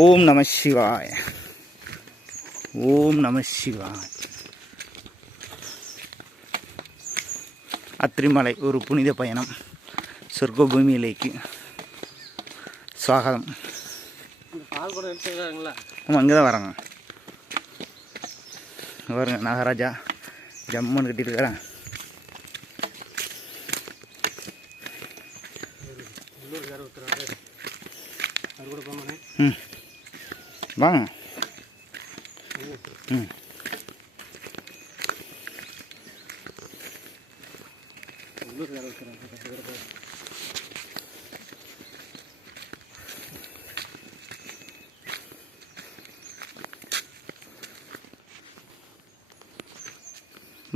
ஓம் நம சிவாய. ஓம் நம சிவாய. அத்திரிமலை ஒரு புனித பயணம் சொர்க்க பூமியிலேக்கு சுவாகதம். ஆமாம், அங்கே தான் வராங்க. பாருங்க, நாகராஜா ஜம்முன்னு கட்டிட்டு இருக்கிறேன். ம், வாங்க. ம்,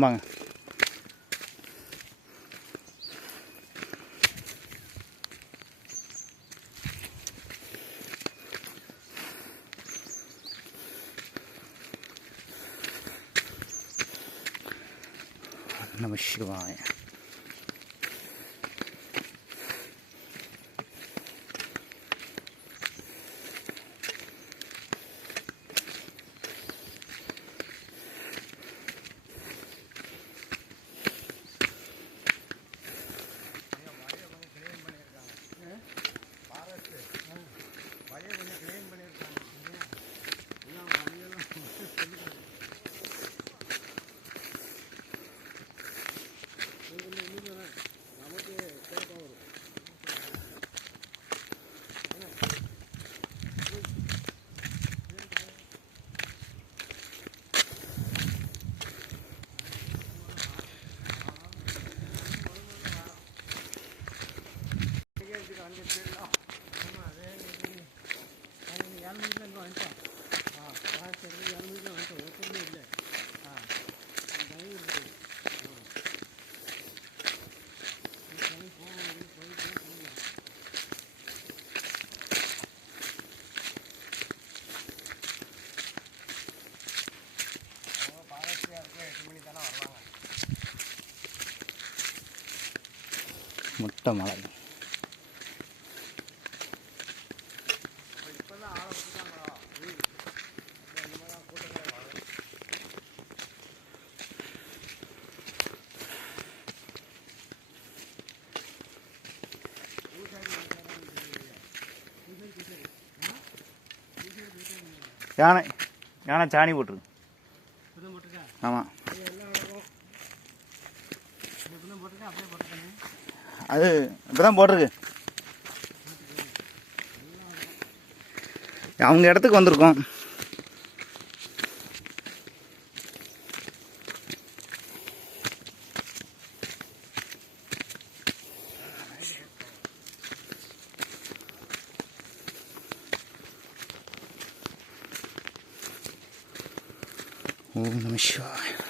வாங்க. நம சிவாய. முட்டை மலை. யானை யானை சாணி போட்டுருக்கு. ஆமாம், அது இப்போ தான் போட்டிருக்கு. அவங்க இடத்துக்கு வந்திருக்கோம். ஓம் நம சிவாய.